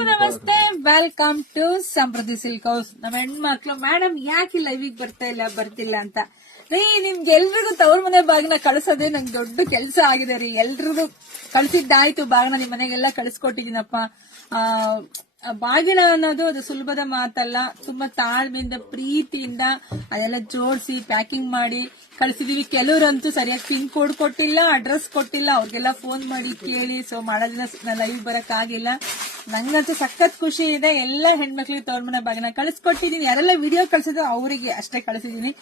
ಎಲ್ರಿಗೂ ನಮಸ್ತೆ, welcome to Samruddhi silk house. ನಮ್ಮ ಹೆಣ್ಮಕ್ಳು ಮೇಡಮ್ ಯಾಕೆ ಲೈವಿಗೆ ಬರ್ತಿಲ್ಲ ಅಂತ ರೀ, ನಿಮ್ಗೆ ಎಲ್ರಿಗೂ ತವ್ರ ಮನೆ ಬಾಗಿನ ಕಳ್ಸೋದೇ ನಂಗೆ ದೊಡ್ಡ ಕೆಲಸ ಆಗಿದೆ ರೀ. ಎಲ್ರಿಗೂ ಕಳ್ಸಿದ್ದಾಯ್ತು, ಬಾಗಿನ ನಿಮ್ ಮನೆಗೆಲ್ಲ ಕಳ್ಸಿಕೊಟ್ಟಿದ್ದೀನಪ್ಪ. ಬಾಗಿನ ಅನ್ನೋದು ಅದು ಸುಲಭದ ಮಾತಲ್ಲ. ತುಂಬಾ ತಾಳ್ಮೆಯಿಂದ ಪ್ರೀತಿಯಿಂದ ಅದೆಲ್ಲ ಜೋಡಿಸಿ ಪ್ಯಾಕಿಂಗ್ ಮಾಡಿ ಕಳ್ಸಿದೀವಿ. ಕೆಲವರಂತೂ ಸರಿಯಾಗಿ ಪಿನ್ ಕೋಡ್ ಕೊಟ್ಟಿಲ್ಲ, ಅಡ್ರೆಸ್ ಕೊಟ್ಟಿಲ್ಲ, ಅವ್ರಿಗೆಲ್ಲ ಫೋನ್ ಮಾಡಿ ಕೇಳಿ ಮಾಡೋದಿನ ಲೈವ್ ಬರಕ್ ಆಗಿಲ್ಲ. ನಂಗಂತೂ ಸಖತ್ ಖುಷಿ ಇದೆ. ಎಲ್ಲ ಹೆಣ್ಮಕ್ಳಿಗೆ ತವ್ರ ಮನೆ ಬಾಗಿನ ಕಳ್ಸಿಕೊಟ್ಟಿದೀನಿ. ಯಾರೆಲ್ಲ ವಿಡಿಯೋ ಕಳ್ಸಿದ್ರು ಅವರಿಗೆ ಅಷ್ಟೇ ಕಳ್ಸಿದೀನಿ.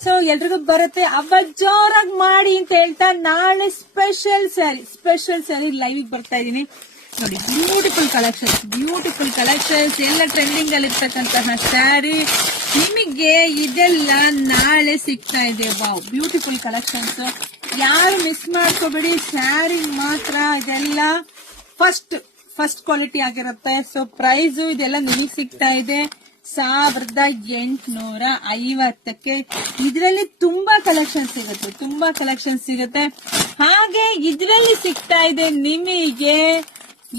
ಸೊ ಎಲ್ರಿಗೂ ಬರುತ್ತೆ, ಹಬ್ಬ ಜೋರಾಗಿ ಮಾಡಿ ಅಂತ ಹೇಳ್ತಾ ನಾಳೆ ಸ್ಪೆಷಲ್ ಸ್ಯಾರಿ ಲೈವ್ ಬರ್ತಾ ಇದೀನಿ. ನೋಡಿ, ಬ್ಯೂಟಿಫುಲ್ ಕಲೆಕ್ಷನ್ಸ್ ಎಲ್ಲ ಟ್ರೆಂಡಿಂಗ್ ಅಲ್ಲಿ ಇರ್ತಕ್ಕಂತಹ ಸ್ಯಾರಿ ನಿಮಗೆ ಇದೆಲ್ಲ ನಾಳೆ ಸಿಗ್ತಾ ಇದೆ. ವಾವ್, ಬ್ಯೂಟಿಫುಲ್ ಕಲೆಕ್ಷನ್ಸ್, ಯಾರು ಮಿಸ್ ಮಾಡ್ಕೋಬೇಡಿ. ಸ್ಯಾರಿ ಮಾತ್ರ ಇದೆಲ್ಲ ಫಸ್ಟ್ ಕ್ವಾಲಿಟಿ ಆಗಿರುತ್ತೆ. ಸೊ ಪ್ರೈಸ್ ಇದೆಲ್ಲ ನಿಮಗೆ ಸಿಗ್ತಾ ಇದೆ 1850ಕ್ಕೆ. ಇದರಲ್ಲಿ ತುಂಬಾ ಕಲೆಕ್ಷನ್ ಸಿಗುತ್ತೆ. ಹಾಗೆ ಇದರಲ್ಲಿ ಸಿಗ್ತಾ ಇದೆ ನಿಮಗೆ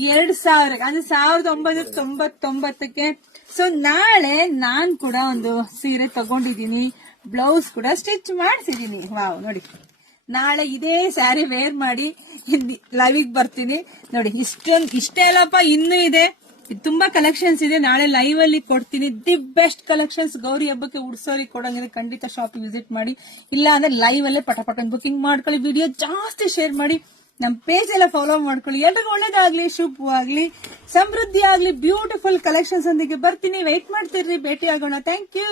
2000 ಅಂದ್ರೆ 1999ಕ್ಕೆ. ಸೊ ನಾಳೆ ನಾನ್ ಕೂಡ ಒಂದು ಸೀರೆ ತಗೊಂಡಿದೀನಿ, ಬ್ಲೌಸ್ ಕೂಡ ಸ್ಟಿಚ್ ಮಾಡಿಸಿದೀನಿ. ವಾವ್, ನೋಡಿ, ನಾಳೆ ಇದೇ ಸ್ಯಾರಿ ವೇರ್ ಮಾಡಿ ಲೈವಿಗೆ ಬರ್ತೀನಿ. ನೋಡಿ, ಇಷ್ಟೇ ಅಲ್ಲಪ್ಪ, ಇನ್ನೂ ಇದೆ, ತುಂಬಾ ಕಲೆಕ್ಷನ್ಸ್ ಇದೆ. ನಾಳೆ ಲೈವ್ ಅಲ್ಲಿ ಕೊಡ್ತೀನಿ. The best collections. ಗೌರಿ ಹಬ್ಬಕ್ಕೆ ಉಡ್ಸೋರಿಗೆ ಕೊಡಂಗಿದ್ರೆ ಖಂಡಿತ ಶಾಪ್ ವಿಸಿಟ್ ಮಾಡಿ. ಇಲ್ಲ ಅಂದ್ರೆ ಲೈವ್ ಅಲ್ಲೇ ಪಟಪಟನ್ ಬುಕಿಂಗ್ ಮಾಡ್ಕೊಳ್ಳಿ. ವಿಡಿಯೋ ಜಾಸ್ತಿ ಶೇರ್ ಮಾಡಿ, ನಮ್ ಪೇಜ್ ಎಲ್ಲ ಫಾಲೋ ಮಾಡ್ಕೊಳ್ಳಿ. ಎಲ್ರಿಗೂ ಒಳ್ಳೇದಾಗ್ಲಿ, ಶುಭವಾಗ್ಲಿ, ಸಮೃದ್ಧಿ ಆಗ್ಲಿ. ಬ್ಯೂಟಿಫುಲ್ ಕಲೆಕ್ಷನ್ಸ್ ಒಂದಿಗೆ ಬರ್ತೀನಿ. ವೆಯ್ಟ್ ಮಾಡ್ತಿರ್ರಿ, ಭೇಟಿ ಆಗೋಣ. Thank you.